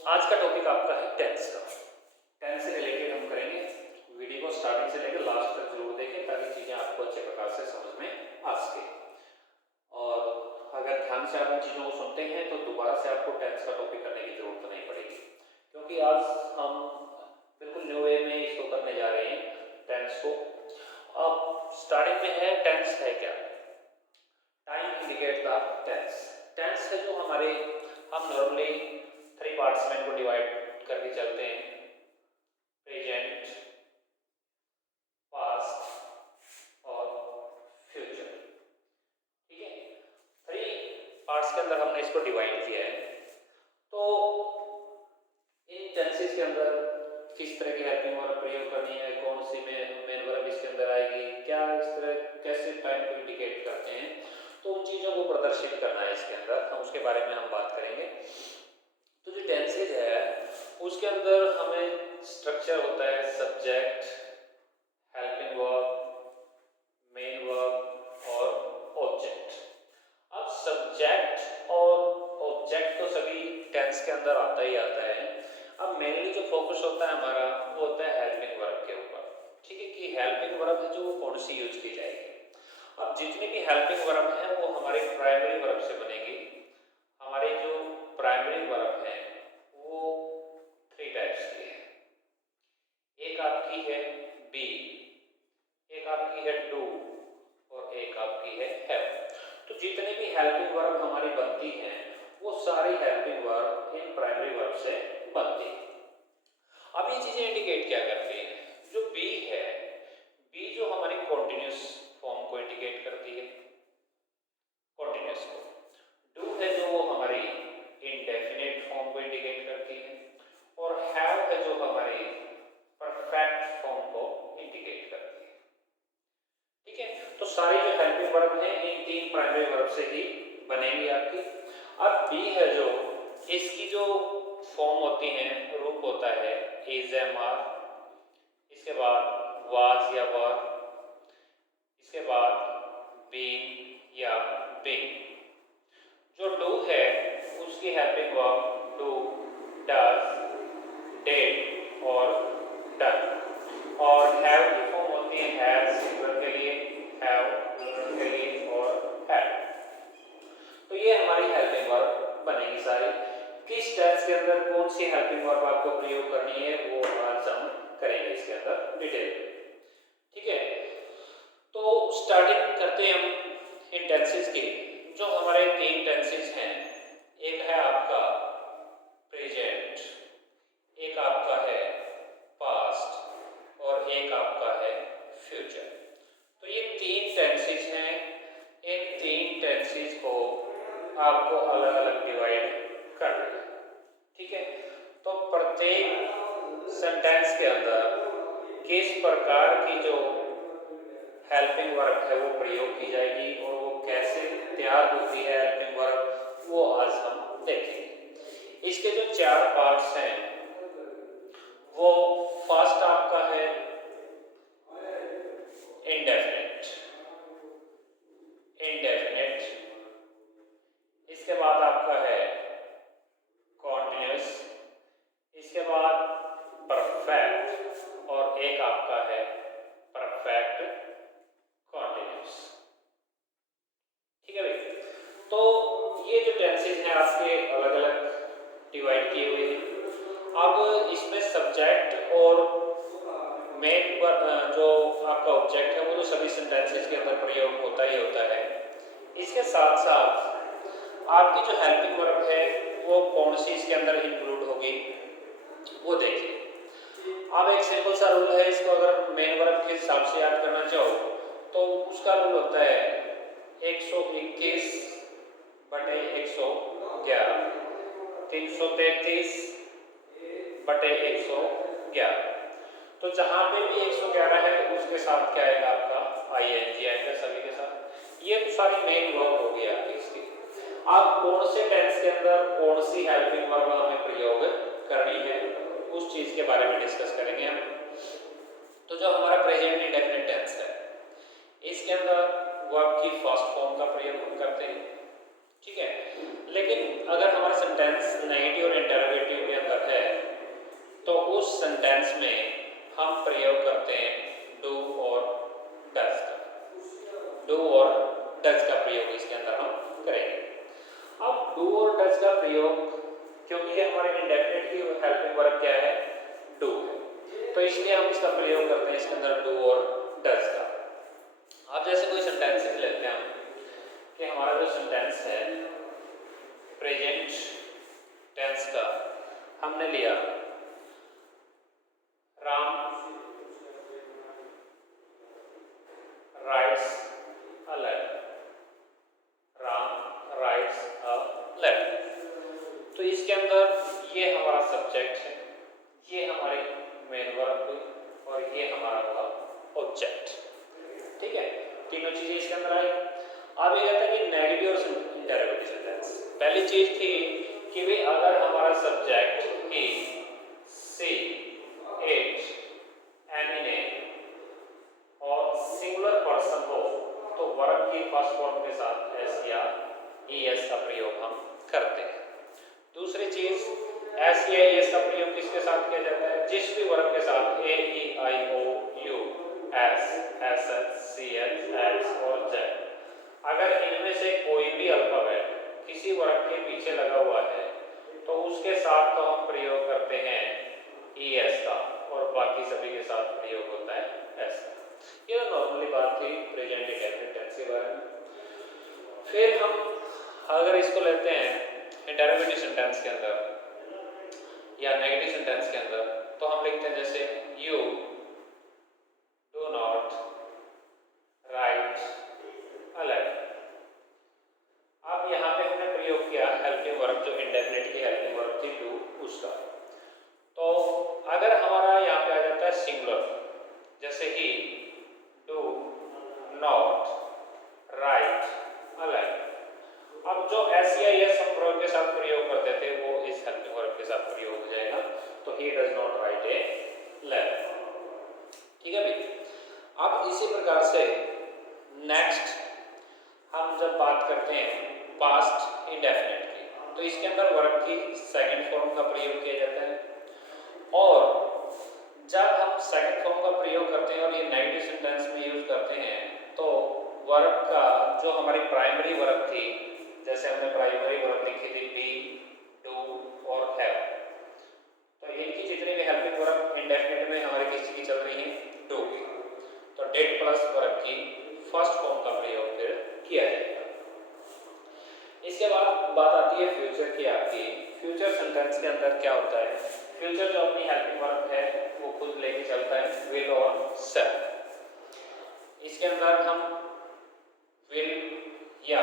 आज का टॉपिक आपका है टेंस का। टेंस से रिलेटेड हम करेंगे। वीडियो को स्टार्टिंग से लेकर लास्ट तक जरूर देखें ताकि चीज़ें आपको अच्छे प्रकार से समझ में आ सके। और अगर ध्यान से आप इन चीज़ों को सुनते हैं तो दोबारा से आपको टेंस का टॉपिक करने की जरूरत नहीं पड़ेगी, क्योंकि आज हम बिल्कुल न्यू वे में इसको करने जा रहे हैं टेंस को। अब स्टार्टिंग में है टेंस है क्या। Time indicate the tense. Tense है जो हमारे हम नॉर्मली 3 पार्ट्स में इनको डिवाइड करके चलते हैं, प्रेजेंट, पास्ट और फ्यूचर। ठीक है, 3 पार्ट्स के अंदर हमने इसको डिवाइड किया है। तो इन टेंसेस के अंदर किस तरह की हेल्पिंग वर्ब प्रयोग करनी है, कौन सी मेन वर्ब इसके अंदर आएगी, क्या इस तरह कैसे टाइम को इंडिकेट करते हैं, तो उन चीज़ों को प्रदर्शित करना है इसके अंदर, हम उसके बारे में हम बात करेंगे। तो जो टेंसेज है उसके अंदर हमें स्ट्रक्चर होता है subject, helping verb, main verb और ऑब्जेक्ट। अब सब्जेक्ट और ऑब्जेक्ट तो सभी टेंस के अंदर आता ही आता है। अब मेनली जो फोकस होता है हमारा वो होता है हेल्पिंग वर्ब के ऊपर। ठीक है, कि हेल्पिंग वर्ब है जो वो कौन सी यूज की जाएगी। अब जितनी भी हेल्पिंग वर्ब है वो हमारे प्राइमरी वर्ब से बनेगी। हमारे जो प्राइमरी वर्ब है वो 3 टाइप्स की है। एक आपकी है बी, एक आपकी है डू और एक आपकी है हैव। तो जितने भी हेल्पिंग वर्ब हमारी बनती हैं वो सारी helping verb in primary verb से बनती है। अब ये चीजें इंडिकेट क्या करती हैं? जो बी है, बी जो हमारी कॉन्टिन्यूस फॉर्म को इंडिकेट करती है, कॉन्टिन्यूस को। डू है जो वो हमारी इंडेफिनिट फॉर्म को इंडिकेट करती है, और हैव है जो हमारी परफेक्ट फॉर्म को इंडिकेट करती है। ठीक है, तो सारी जो हेल्पिंग वर्ब है इन 3 प्राइमरी वर्ब से ही बनेगी आपकी। अब बी है जो इसकी जो फॉर्म होती है, रूप होता है इज एम आर, इसके बाद वाज या वर, इसके बाद बीन या बिंग। जो डू है उसकी helping verb do, does, did और डन। और हैव की फॉर्म होती है हैज सिंगुलर के लिए, हैव प्लूरल के लिए और हैड। तो ये हमारी हेल्पिंग वर्ब बनेगी सारी। किस टेंस के अंदर कौन सी हेल्पिंग वर्ब आपको प्रयोग करनी है वो आज हम करेंगे इसके अंदर डिटेल में। ठीक है, तो स्टार्टिंग करते हैं हम इन टेंसेस की। जो हमारे 3 टेंसेस हैं, एक है आपका प्रेजेंट, एक आपका है पास्ट और एक आपका है फ्यूचर। तो ये 3 टेंसेस हैं। इन 3 टेंसेस को आपको अलग अलग डिवाइड करना है। ठीक है, तो प्रत्येक सेंटेंस के अंदर किस प्रकार की जो हेल्पिंग वर्ब है वो प्रयोग की जाएगी और वो कैसे तैयार होती है हेल्पिंग वर्ब, वो आज हम देखेंगे। इसके जो 4 पार्ट्स हैं वो फर्स्ट आपका है इंडेफिनिट, इंडेफिनिट। इसके बाद आपका है कॉन्टिन्यूस, इसके बाद परफेक्ट और एक आपका है परफेक्ट कॉन्टिन्यूस। ठीक है भाई, तो ये जो टेंसेस हैं आपके अलग अलग डिवाइड किए हुए हैं। अब इसमें सब्जेक्ट और मेन जो आपका ऑब्जेक्ट है वो तो सभी सेंटेंसेस के अंदर प्रयोग होता ही होता है। इसके साथ साथ आपकी जो हेल्पिंग वर्ब है वो कौन सी इसके अंदर इंक्लूड होगी वो देखिए। अब एक सिंपल सा रूल है, इसको अगर मेन वर्ब के हिसाब से याद करना चाहो तो उसका रूल होता है 121 बटे 111, 333 बटे 111। तो जहां पे भी 111 है उसके साथ क्या आएगा आपका आईएनजी आएगा सभी के साथ। ये तो सारी मेन वर्ब हो गई आपकी इसकी। अब कौन से टेंस के अंदर कौन सी हेल्पिंग वर्ब हमें प्रयोग करनी है उस चीज के बारे में डिस्कस करेंगे हम। तो जो हमारा प्रेजेंट इंडेफिनिट टेंस है इसके अंदर वर्ब की फर्स्ट फॉर्म का प्रयोग हम करते हैं। ठीक है, लेकिन अगर हमारा सेंटेंस नेगेटिव और इंटरोगेटिव के अंदर प्रयोग करते हैं डू और डज का। डू और डज का प्रयोग इसके अंदर हम करेंगे। अब डू और डज का प्रयोग, क्योंकि ये हमारे इंडेफिनिट की हेल्पिंग वर्ब क्या है, डू है, तो इसलिए हम इसका प्रयोग करते हैं इसके अंदर डू और डज का। अब जैसे कोई सेंटेंसेस लेते हैं हम कि हमारा जो सेंटेंस है प्रेजेंट टेंस का, हमने लिया Ram writes a letter, Ram writes a letter. तो इसके अंदर ये हमारा सब्जेक्ट है, ये हमारे मेन वर्ब हुई और ये हमारा हुआ ऑब्जेक्ट। ठीक है, तीनों चीजें इसके अंदर आई। अब ये कहता है कि नेगेटिव और इंटरोगेटिव सेंटेंस। पहली चीज थी कि भाई अगर हमारा subject he see it any name और सिंगुलर पर्सन हो तो वर्ब की फर्स्ट फॉर्म के साथ एस या ईएस का प्रयोग हम करते हैं। दूसरी चीज एस या ईएस का प्रयोग किसके साथ किया जाता है, जिस भी वर्ब के साथ A E I O U S S H C H H और जेड, अगर इनमें से कोई भी अल्फाबेट किसी वर्ग के पीछे लगा हुआ है तो उसके साथ तो हम प्रयोग करते हैं ईएस का और बाकी सभी के साथ प्रयोग होता है एस का। ये नॉर्मली बात थी प्रेजेंट इंडेफिनिट टेंस के बारे में। फिर हम अगर इसको लेते हैं इंटरोगेटिव सेंटेंस के अंदर या नेगेटिव सेंटेंस के अंदर, तो हम लिखते हैं जैसे you do not write a letter. अब यहाँ पे हमने प्रयोग किया हेल्पिंग वर्ब, जो इंडेफिनिट की हेल्पिंग वर्ब थी डू, उसका। तो अगर हमारा यहाँ पे आ जाता है सिंगुलर, जैसे he do not write a letter, अब जो एस या एस हम वर्ब के साथ प्रयोग करते थे वो इस हेल्पिंग वर्ब के साथ प्रयोग हो जाएगा, तो he does not write a letter. ठीक है भाई। अब इसी प्रकार से नेक्स्ट हम जब बात करते हैं पास्ट इंडेफिनिट की, तो इसके अंदर वर्ब की सेकंड फॉर्म का प्रयोग किया जाता है। और जब हम सेकंड फॉर्म का प्रयोग करते हैं और ये नेगेटिव सेंटेंस में यूज करते हैं, तो वर्ब का जो हमारी प्राइमरी वर्ब थी, जैसे हमने प्राइमरी वर्ब लिखी थी बी, डू और हैव, तो इनकी जितनी भी हेल्पिंग वर्ब इंडेफिनिट में हमारी किस की चल रही है, डू की, तो डेट प्लस वर्ब की फर्स्ट फॉर्म का प्रयोग फिर किया जाएगा। इसके बाद बात आती है फ्यूचर की आपकी। फ्यूचर सेंटेंस के अंदर क्या होता है, फ्यूचर जो अपनी हेल्पिंग वर्ब है वो खुद लेके चलता है विल और शैल। इसके अंदर हम विल या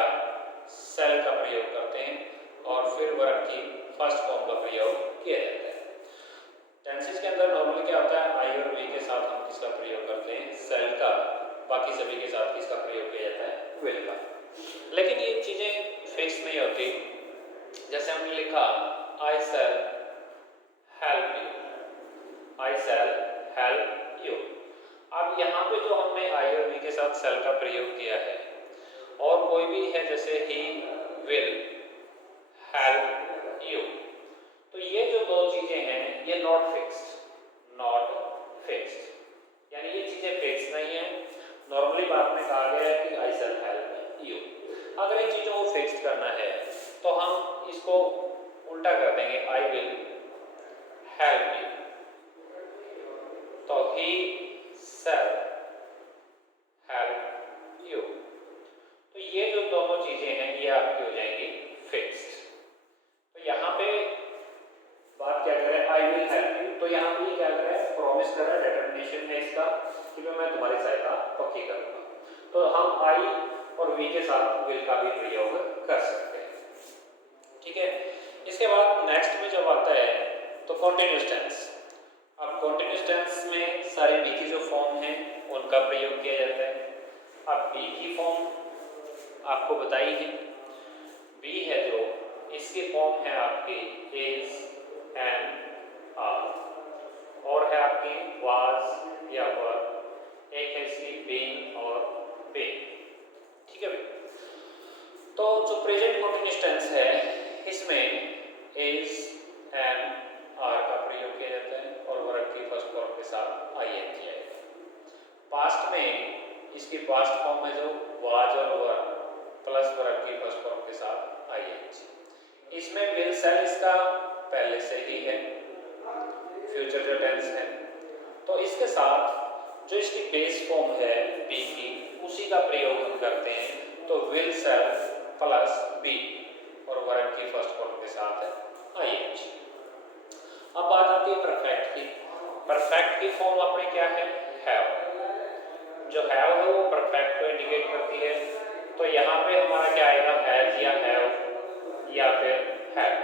शैल का प्रयोग करते हैं और फिर वर्ब की फर्स्ट फॉर्म का प्रयोग किया जाता है। टेंसेस के अंदर नॉर्मली क्या होता है, आई और वी के साथ हम किसका प्रयोग करते हैं, शैल का, बाकी सभी के साथ किसका प्रयोग किया जाता है, विल का। लेकिन ये चीजें फिक्स नहीं होती। जैसे हमने लिखा I shall help you, I shall help you. अब यहाँ पे जो हमने आई और वी के साथ शैल का प्रयोग किया है, और कोई भी है जैसे ही विल हेल्प यू, तो ये जो दो चीजें हैं ये नॉट फिक्स्ड, यानी ये चीजें फिक्स नहीं है। नॉर्मली बात में कहा गया है कि आई शैल हेल्प यू। अगर इन चीजों को फिक्स करना है तो हम इसको उल्टा कर देंगे, आई विल हेल्प यू, तो ही शैल हेल्प यू। तो ये जो दोनों चीजें हैं ये आपकी हो जाएंगी फिक्स्ड। तो यहाँ पे बात क्या करें, आई विल हेल्प यू, तो यहाँ पे क्या करें, प्रॉमिस कर रहा है, डिटरमिनेशन है इसका कि मैं तुम्हारी सहायता पक्की करूंगा। तो हम आई और वी के साथ विल का भी प्रयोग कर सकते हैं। ठीक है। इसके बाद नेक्स्ट में जब आता है तो कॉन्टिन्यूअस टेंस। अब कॉन्टिन्यूअस टेंस में सारे बी की जो फॉर्म है उनका प्रयोग किया जाता है। अब बी की फॉर्म आपको बताई है, बी है जो इसकी फॉर्म है आपकी इज एंड आर, और है आपकी वाज या वर, एक है इसकी बीइंग और बीइंग। ठीक है भाई। तो जो प्रेजेंट कॉन्टिन्यूअस टेंस है इसमें इज एंड आर का प्रयोग किया जाता है और वर्ब की फर्स्ट फॉर्म के साथ आई एन जी है, फ्यूचर जो टेंस है, तो इसके साथ जो इसकी बेस फॉर्म है बी की, उसी का प्रयोग हम करते हैं। तो विल शैल प्लस बी और वर्ब की फर्स्ट फॉर्म के साथ है ING। अब बात आती है परफेक्ट की। परफेक्ट की फॉर्म अपने क्या है, हैव। जो हैव है वो परफेक्ट को इंडिकेट करती है। तो यहाँ पे हमारा क्या आएगा, हैज या हैव या फिर हैव।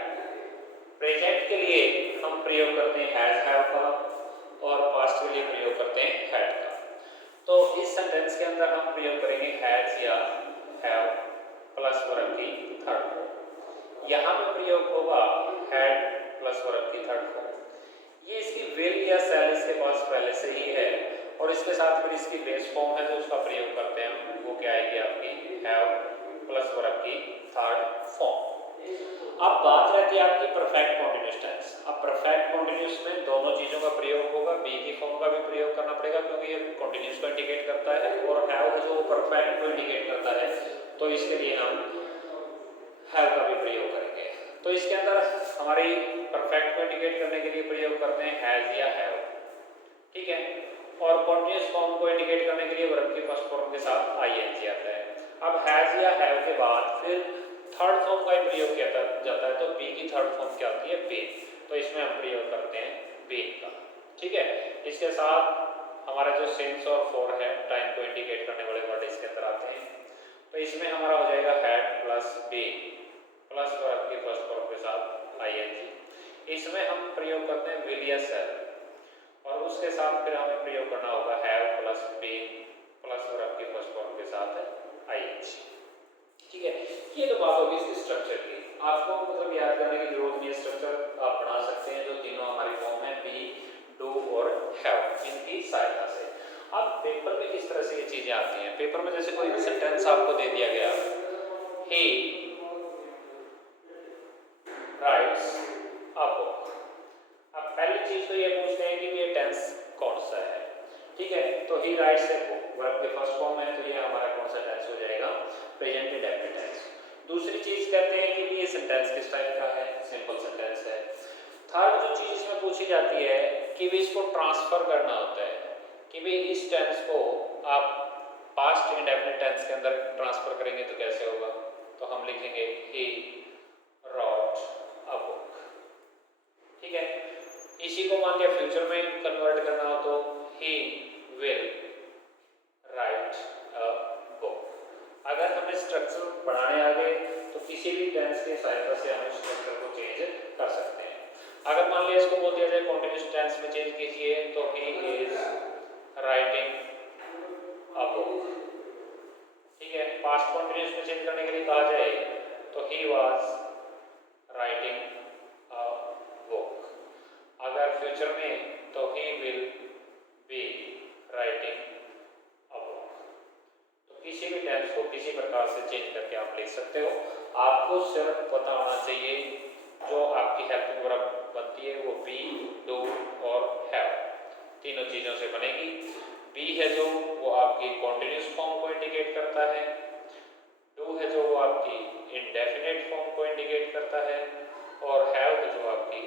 प्रेजेंट के लिए हम प्रयोग करते हैं हैज हैव का और पास्ट के लिए प्रयोग करते हैं हैड का। तो इस सेंटेंस के अंदर हम प्रयोग करेंगे हैज या हैव प्लस वर्ब की थर्ड फॉर्म। यहाँ पे प्रयोग होगा हैड प्लस वर्ब की थर्ड फॉर्म। ये इसकी विल या शैल इसके पास पहले से ही है और इसके साथ फिर इसकी बेस फॉर्म है, तो उसका प्रयोग करते हैं, वो क्या आएगी आपकी हैव प्लस वर्ब की थर्ड फॉर्म। अब बात रहती है आपकी परफेक्ट कॉन्टिन्यूअस टेंस। अब परफेक्ट कॉन्टिन्यूअस में दोनों चीजों का प्रयोग होगा, बी की फॉर्म का भी प्रयोग करना पड़ेगा क्योंकि ये कॉन्टिन्यूअस को इंडिकेट करता है, और हैव जो परफेक्ट को इंडिकेट करता है, तो इसके लिए हम हैव का भी प्रयोग करेंगे। तो इसके अंदर हमारी परफेक्ट को इंडिकेट करने के लिए प्रयोग करते हैं हैज या हैव, ठीक है, और कॉन्टिन्यूअस फॉर्म को इंडिकेट करने के लिए वर्ब की फर्स्ट फॉर्म के साथ ING आता है। अब हैज या हैव के बाद फिर थर्ड फॉर्म का प्रयोग किया जाता है, तो बी की थर्ड फॉर्म क्या होती है, बीन। तो इसमें हम प्रयोग करते हैं बीन का, ठीक है। इसके साथ हमारा जो सिंस और फॉर है, टाइम को इंडिकेट करने वाले वर्ड इसके अंदर आते हैं। तो इसमें हमारा हो जाएगा had plus been plus verb की फर्स्ट फॉर्म के साथ ING। इसमें हम प्रयोग करते हैं विल या शैल, और उसके साथ फिर हमें प्रयोग करना होगा have plus been plus verb की फर्स्ट फॉर्म के साथ ING, ठीक है। ये तो बात होगी इसकी स्ट्रक्चर की। आपको मतलब याद करने की जरूरत नहीं है, स्ट्रक्चर आप बना सकते हैं जो तीनों हमारी फॉर्म है, बी, डू और हैव, इनकी सहायता से। अब पेपर में किस तरह से ये चीजें आती हैं। पेपर में जैसे कोई भी सेंटेंस आपको दे दिया गया, ही राइट्स अ बुक। अब पहली चीज तो ये पूछते हैं कि ये टेंस कौन सा है, ठीक है। तो ही राइट्स ए बुक वर्ब के फर्स्ट फॉर्म है, तो ये हमारा कौन सा टेंस हो जाएगा, प्रेजेंट इंडेफिनिट टेंस। दूसरी चीज कहते हैं कि ये सेंटेंस किस टाइप का है, सिंपल सेंटेंस है। थर्ड जो चीज इसमें पूछी जाती है कि भी इसको ट्रांसफर करना होता है, कि भी इस टेंस को आप पास्ट इंडेफिनिट टेंस के अंदर ट्रांसफर करेंगे तो कैसे होगा। तो हम लिखेंगे ही रॉट अ बुक, ठीक है। इसी को मान लिया फ्यूचर में कन्वर्ट करना हो तो he will write a book. अगर हमें स्ट्रक्चर बढ़ाने आ गए तो किसी भी टेंस की सहायता से हम स्ट्रक्चर को चेंज कर सकते हैं। अगर मान लिया इसको बोल दिया जाए कॉन्टिन्यूअस टेंस में चेंज कीजिए, तो he is writing a book, ठीक है। पास्ट कॉन्टिन्यूअस में चेंज करने के लिए कहा जाए तो he was writing a book. अगर फ्यूचर में तो he will be writing a book. तो किसी भी टेंस को किसी प्रकार से चेंज करके आप लिख सकते हो। आपको सिर्फ पता होना चाहिए जो आपकी हेल्पिंग वर्ब बनती है वो बी, डू और हैव, तीनों चीजों से बनेगी। बी है जो वो आपकी कॉन्टिन्यूअस फॉर्म को इंडिकेट करता है, डू है जो वो आपकी इंडेफिनिट फॉर्म को इंडिकेट करता है, और हैव है जो आपकी